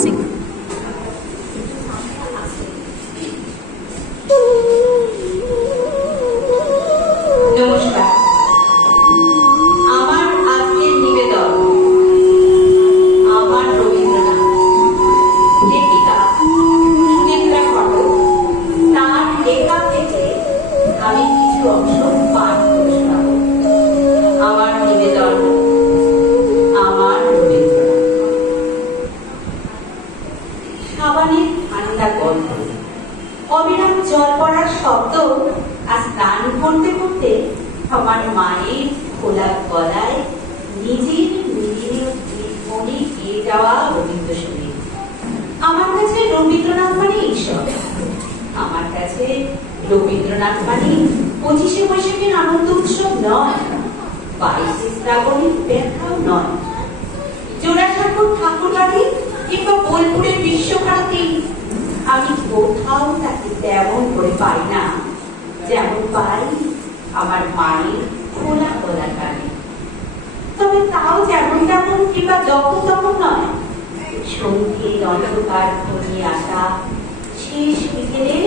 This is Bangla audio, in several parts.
music. নমস্কার। আমার আজকের নিবেদন আমার রবীন্দ্রনাথ, লেখিকা সুচিত্রা ঘটক। তার লেখা থেকে আমি কিছু অংশ পাঠ করে শোনাব। আমার নিবেদন আমার রবীন্দ্রনাথ। সাবানের ঠান্ডা গন্ধ, অবিরাম জল পড়ার শব্দ, আর স্নান করতে করতে আমার মায়ের খোলা গলায় নিজের মনে গিয়ে যাওয়া রবীন্দ্রসঙ্গীত। আমার কাছে রবীন্দ্রনাথ মানে এইসব। আমার কাছে রবীন্দ্রনাথ মানে 25শে বৈশাখের আনন্দ উৎসব নয়, 22শে শ্রাবণের ব্যাখ্যাও নয়, জোড়াসাঁকোর ঠাকুরবাড়ি কিংবা বোলপুরের বিশ্বভারতী। আমি কোথাও তাকে তেমন করে পাই না যেমন পাই আমার মায়ের খোলা খোলা গানে। তবে তাও যেমন তেমন কিংবা যখন তখন নয়। সন্ধ্যের অন্ধকার ঘনিয়ে আসা শেষ বিকেলে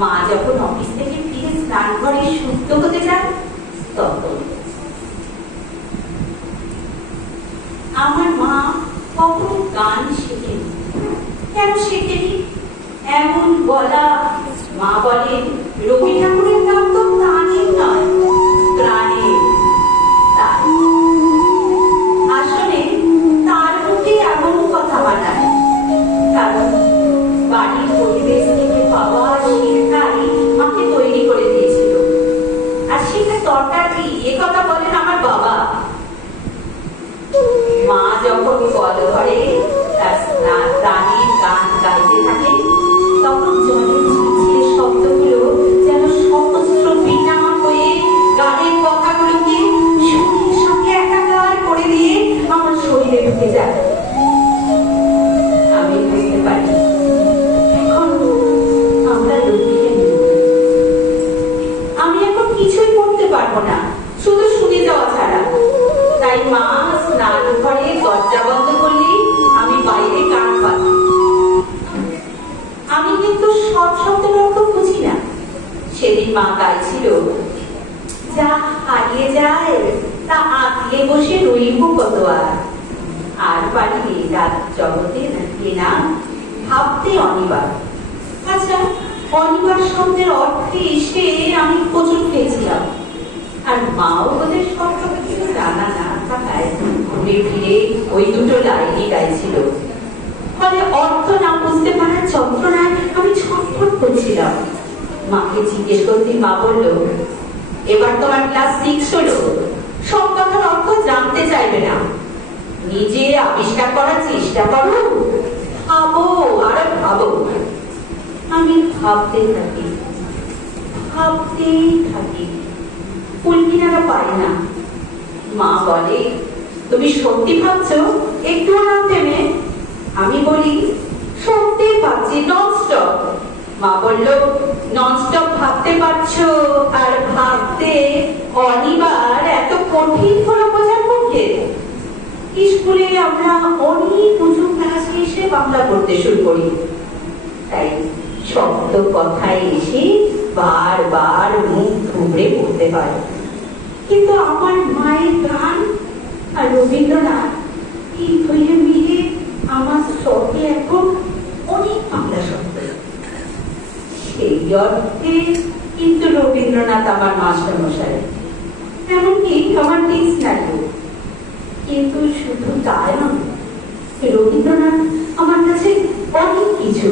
মা যখন অফিস থেকে ফিরে স্নান করে শুদ্ধ হতে যান, তখন আমার মা কখনো গান শেখেনি। কেন শেখেনি? এমন বলা, মা বলেন রবি ঠাকুরের নাম তো প্রাণের নয়, প্রাণের। তাই আসলে তার মুখে এমন কথা মানায়, কারণ বাড়ির পরিবেশ থেকে পাওয়া শিক্ষাই মাকে তৈরি করে দিয়েছিল। আর সেটা দরকার কি, এ কথা বলেন আমার বাবা। মা যখন কল ঘরে তার প্রাণের গান গাইতে থাকে, তখন জলের ঝিরঝিরে শব্দগুলো যেন সহস্র বীণা হয়ে গানের কথাগুলোকে সুরের সঙ্গে একাকার করে দিয়ে আমার শরীরে ঢুকে যায়। আমি বুঝতে পারি এখন আমরা লক্ষ্মীকে নেব। আমি এখন কিছুই করতে পারবো না, শুধু শুনে যাওয়া ছাড়া। তাই মা স্নান ঘরে দরজা বন্ধ করলে আমি বাইরে গান পাই। আমি কিন্তু সব শব্দের অর্থ বুঝি না। সেদিন মা গাইছিল, যা হারিয়ে যায় তা আঁকলে বসে রইব কত আর পারি রাত জগতে নাকি না ভাবতে অনিবার। আচ্ছা, অনিবার শব্দের অর্থে এসে আমি প্রচুর পেয়েছিলাম। আর মাও ওদের সব কিছু জানা না থাকায় ঘুরে ফিরে ওই দুটো লাইনই গাইছিল। ফলে অর্থ না বুঝতে পারার যন্ত্রণায় আমি ছটফট করছিলাম। মাকে জিজ্ঞেস করতে মা বলল, এবার তোমার ক্লাস 6 হলো, সব কথার অর্থ জানতে চাইবে না, নিজে আবিষ্কার করার চেষ্টা করো, ভাবো আর ভাবো। আমি ভাবতেই থাকি, ফুল কিনারা পাই না। মা বলে, তুমি সত্যি ভাবছো? একটু না থেমে? আমি বলি, সত্যি ভাবছি, ননস্টপ। মা বলল, ননস্টপ ভাবতে পারছো আর ভাবতে অনিবার এত কঠিন হলো বোঝার পক্ষে? স্কুলে আমরা অনেক উঁচু ক্লাসে এসে বাংলা পড়তে শুরু করি, তাই শব্দ কথায় এসে বারবার মুখ থুবড়ে পড়তে হয়। কিন্তু আমার মায়ের গান আর রবীন্দ্রনাথ এই দুইয়ে মিলে আমার শব্দে এখন অনেক বাংলা শব্দ। সেই অর্থে কিন্তু রবীন্দ্রনাথ আমার মাস্টার মশাই, এমনকি আমার ডিকশনারি। কিন্তু শুধু তাই নয়, রবীন্দ্রনাথ আমার কাছে অনেক কিছু।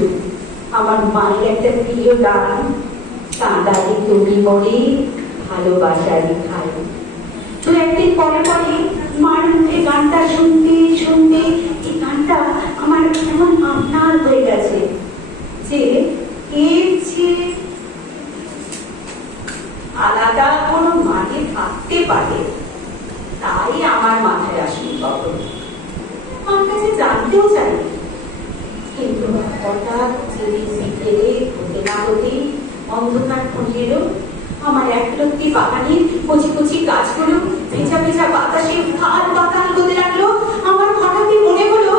আমার মায়ের একটা প্রিয় গান, কাঁদালে তুমি মরে ভালোবাসারই খাই। তো একদিন পরে পরে মার মুখে গানটা শুনতে শুনতে এই গানটা আমার এমন আপনার হয়ে গেছে যে এর যে আলাদা কোনো মানে থাকতে পারে তাই আমার মাথায় আসেনি কখন। আমার কাছে জানতেও চাই, কিন্তু হঠাৎ যেদিন বিকেলে হতে না হতে অন্ধকার ঘনিয়ে এলো, আমার একলক্তি বাগানের কচি কচি গাছগুলো ভেজা ভেজা বাতাসে উথাল পাতাল হতে লাগলো। আমার হঠাৎই মনে হলো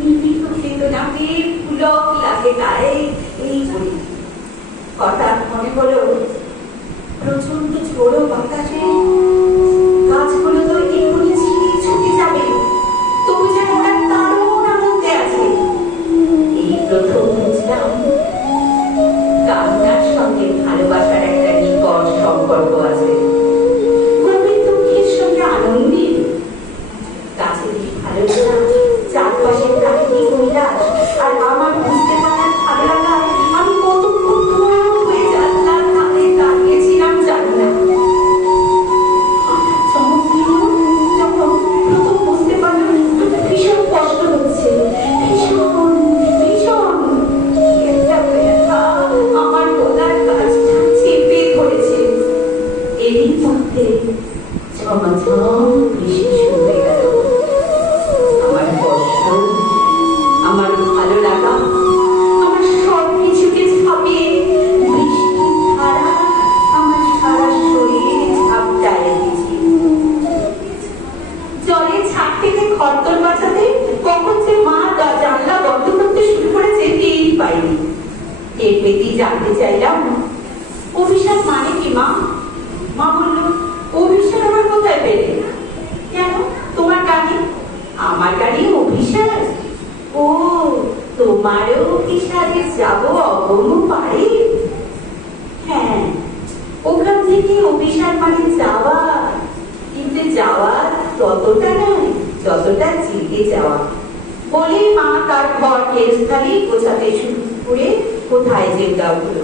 নিবিড় বেদনা লাগে, পুলক লাগে গায়ে, এই বলি। হঠাৎ মনে হলো প্রচন্ড ঝোড়ো বাতাসে গাছগুলো তো এক্ষুনি ছিঁড়ে ছুটে যাবে, তবু যেন ওরা দারুণ আনন্দে আছে। এই প্রথম বুঝলাম কান্নার সঙ্গে ভালোবাসার একটা নিকট সম্পর্ক আছে। গভীর দুঃখের সঙ্গে আনন্দের গাছের ভালোবাসা, চারপাশের প্রাকৃতিক কৈলাস আর আমার বুঝতে পারার ভালো লাগায় আমি কতক্ষণ হয়ে যাত্রার ধারে দাঁড়িয়েছিলাম জানি না। চমক দিল যখন প্রথম বুঝতে পারলাম ভীষণ কষ্ট হচ্ছে, ভীষণ ভীষণ একটা ব্যথা আমার গলার কাছটা চেপে ধরেছে। এরই মধ্যে ঝমঝম বৃষ্টি শুরু হয়ে গেল। আমার কষ্ট, আমার ভালো লাগা, আমার সব কিছুকে ছাপিয়ে বৃষ্টির ধারা আমার সারা শরীরে ঝাপটায় রেখেছি। জলের ছাদ থেকে খড়দর বাঁচাতে কখন যে মা জানলা বন্ধ করতে শুরু করেছে টেরই পাইনি। টের পেতেই জানতে চাইলাম অভিশাপ মানে কি মা? মা বলল, অভিশাপ আমার কোথায় পেলে? কেন, তোমার গাড়ি? আমার গাড়ি অভিশাপ? ও, তোমারও অভিশাপে যাবো অগম্য পারে? হ্যাঁ, ওখান থেকে অভিশাপ মানে যাওয়া, কিন্তু যাওয়া ততটা নয় যতটা জিতে যাওয়া। বলে মা তার ঘর কেশখালি গোছাতে শুরু করে কোথায় যে দেওয়া হলো।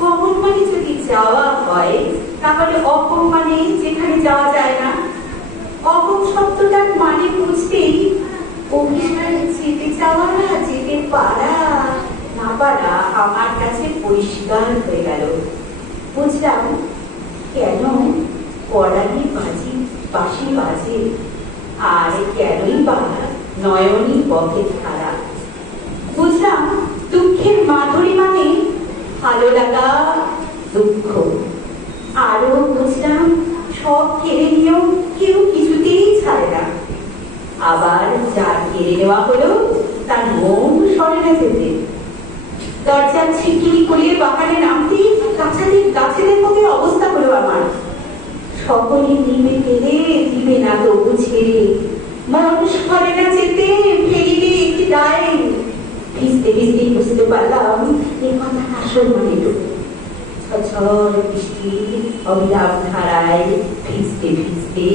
কখন মানে যদি যাওয়া হয় তাহলে অপর মানে যেখানে যাওয়া যায় না। অপর শব্দটার মানে বুঝতেই অভিশাপ যেতে যাওয়া, যেতে পারা না পারা আমার কাছে পরিষ্কার হয়ে গেল। বুঝলাম কেন কড়াই বাঁশি বাজে, আর কেনই বা নয়নী পথে ধারা। বুঝলাম দুঃখের মাধুরী মানে ভালো লাগা, দুঃখ। আরো বুঝলাম সব কেড়ে নিয়েও কেউ কিছুতেই ছাড়ে না। আবার যার কেড়ে নেওয়া হলো তার মন সরে না যেতে। দরজার ছিটকিনি করিয়ে বাগানে নামতেই গাছেদের মধ্যে অবস্থা হলো আমার। সকলে নিবে পেলে দিবে না তবু ছেড়ে, মন সরে না যেতে ফেলিবে একটি দায়। ভিজতে ভিজতেই বুঝতে পারলাম এই কথা আসল মানে ঝড় বৃষ্টি অবিরাম ধারায় ভিজতে ভিজতে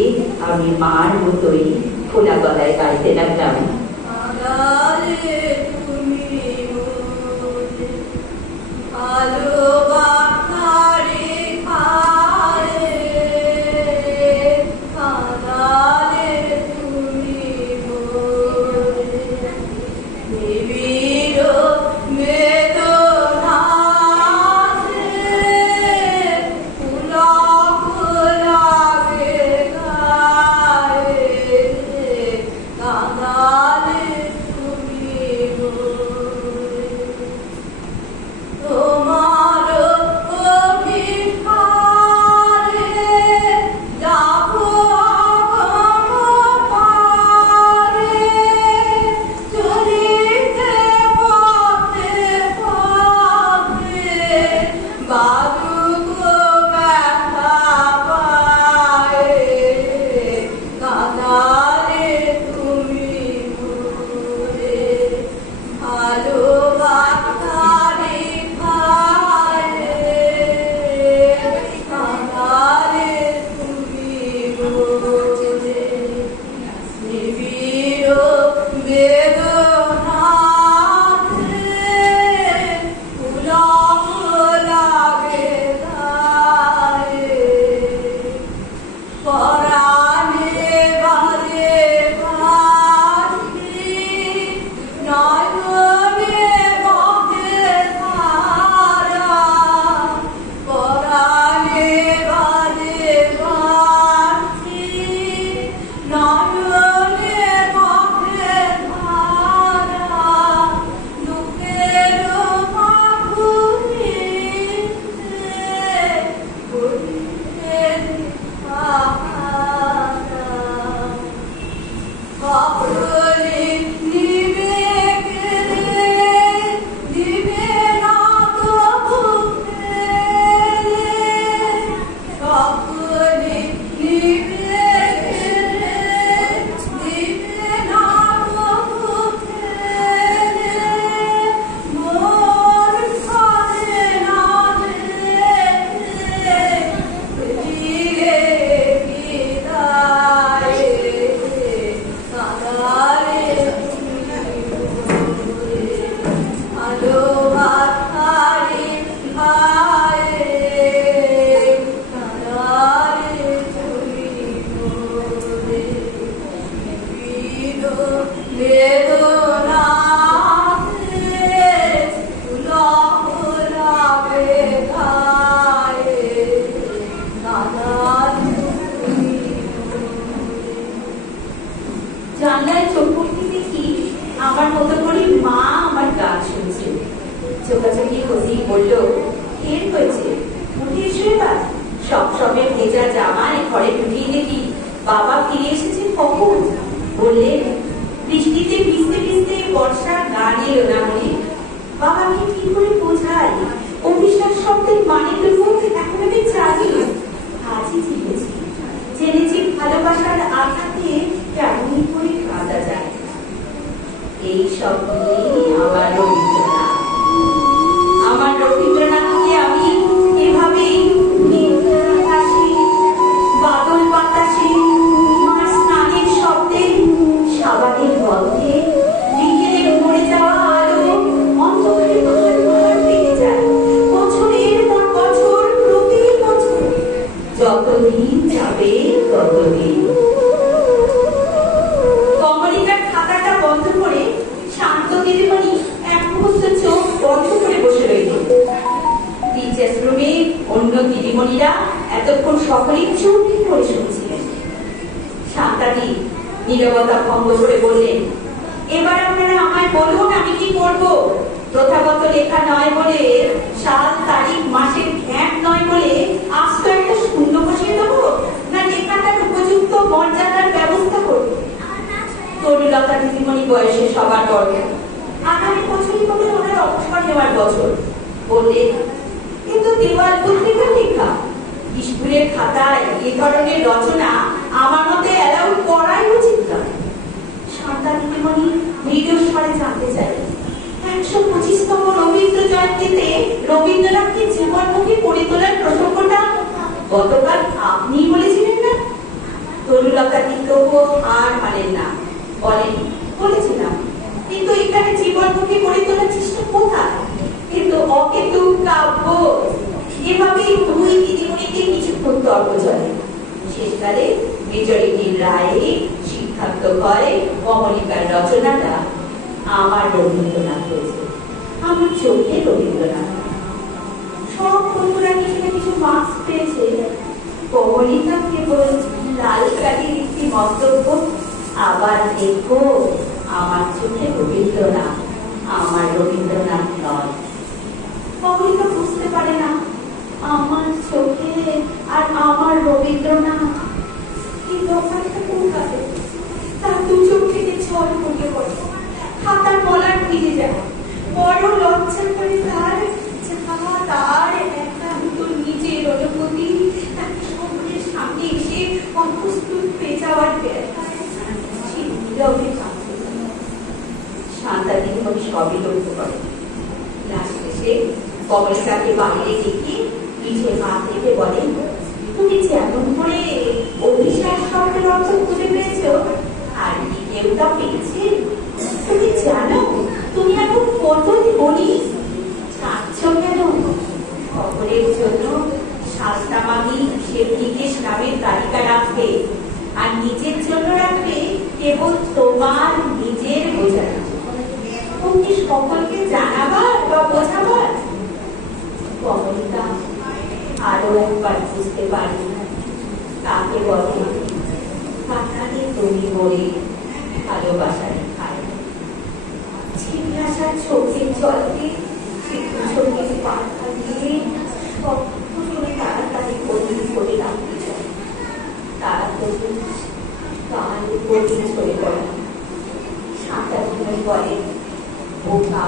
আমি মার মতোই খোলা গলায় গাইতে লাগলাম, জানলায় চোখ পড়তে দেখি আমার মতো করে মা আমার গান শুনছে। চোখাচোখি হতেই বলল, এর হয়েছে, উঠে এসো এবার। সবসময় ভেজা জামায় ঘরে ঢুকিয়ে দেখি বাবা ফিরে এসেছেন কখন। বললেন, বৃষ্টিতে ভিজতে ভিজতে বর্ষার গান এলো না বলে। বাবাকে কি করে বোঝাই অভিশ্বাস শব্দের মানে এখন আমি জানি। আজই জিতেছি, জেনেছি ভালোবাসার আঘাতে কেমন করে কাঁদা যায়। এই সব নিয়েই আমার রবীন্দ্রনাথকে আমি এভাবেই আকাশে, বাদল বাতাসে, মার স্নানের শব্দে, সাবানের গন্ধে, বিকেলের মরে যাওয়া আলো অন্ধকারে পাহাড় পাহাড় পেয়ে যায়। বছরের পর বছর, প্রতি বছর, যতদিন যাবে ততদিন। কমলিকার খাতাটা বন্ধ করে শান্ত দিদিমণি এক মুহূর্ত চোখ বন্ধ করে বসে রইল। টিচার্স রুমে অন্য দিদিমণিরা এতক্ষণ সকলেই চুপ করে শুনছিলেন। শান্তাদি নীরবতা ভঙ্গ করে বললেন, এবার আপনারা আমায় বলুন আমি কি করব? প্রথাগত লেখা নয় বলে, সাল তারিখ মাসের ঘ্যাট নয় বলে আজ তো একটা শূন্য বসিয়ে দেবো, না লেখাটার উপযুক্ত মর্যাদার ব্যবস্থা করবো? তরুলতা দিদিমণি বয়সে সবার বড়, আগামী বছরই হবে ওনার অবসর নেওয়ার বছর। বললেন, কিন্তু দেওয়াল পত্রিকা লেখা, স্কুলের খাতায় এ ধরনের রচনা আমার মতে অ্যালাউ করাই উচিত নয়। শান্তা দিদিমণি মৃদু স্বরে জানতে চাইলেন, ১২৫তম রবীন্দ্র জয়ন্তীতে রবীন্দ্রনাথকে জীবনমুখী করে তোলার প্রসঙ্গটা গতকাল আপনি বলেছিলেন না? তরুলতা তবুও আর মানেন না, বলেন, বলেছিলাম, কিন্তু এখানে জীবনমুখী করে তোলার চেষ্টা কোথায়? কিন্তু অকেতু কাব্য। এভাবেই দুই দিদিমণিতে কিছুক্ষণ তর্ক চলে। শেষকালে মেজরিটির রায়ে সিদ্ধান্ত হয় কমলিকার রচনাটা আমার রবীন্দ্রনাথ হয়েছে, আমার চোখে রবীন্দ্রনাথ। সব বন্ধুরা কিছু না কিছু মার্কস পেয়েছে, কমলিকা কেবল লাল কালির একটি মন্তব্য, আবার দেখো আমার চোখে রবীন্দ্রনাথ, আমার রবীন্দ্রনাথ নয়। কমলিকা বুঝতে পারে না আমার চোখে আর আমার রবীন্দ্রনাথ এই দফাটা কোথায়। তার দু চোখ থেকে জল পড়ে পড়ে, খাতার কলার ভিজে যায়। বড় লজ্জা করে তার একান্ত নিজের অনুভূতি তাকে সকলের সামনে এসে অপ্রস্তুত হয়ে যাওয়ার শান্তা দিদিমণি সবই লক্ষ্য করে। লাস্ট শেষে কমলিকাকে বাইরে ডেকে পিঠে হাত রেখে বলেন, তুমি যেমন করে অভিশ্বাস শব্দের অর্থ খুঁজে পেয়েছ, আর কি কেউ তা পেয়েছে? তুমি জানো তুমি এখন কত ধনী? কাঁদছ কেন? খবরের জন্য শাস্তা মামি সেদিকে নামের তালিকা রাখবে, আর নিজের জন্য রাখবে কেবল তোমার নিজের বোঝানো। তুমি সকলকে জানাবার বা বোঝাবার? কমলিকা আরো একবার বুঝতে পারি তাকে বলে, কাটালে তুমি মরে ভালোবাসার খায়। ছিপে আসার চোখের জলকে চোখের পাতা দিয়ে সবগুলো তাড়াতাড়ি করে রাখতে চায়। তারা তো তার উপর ছড়ে পড়ে। সাঁতার বলে বোকা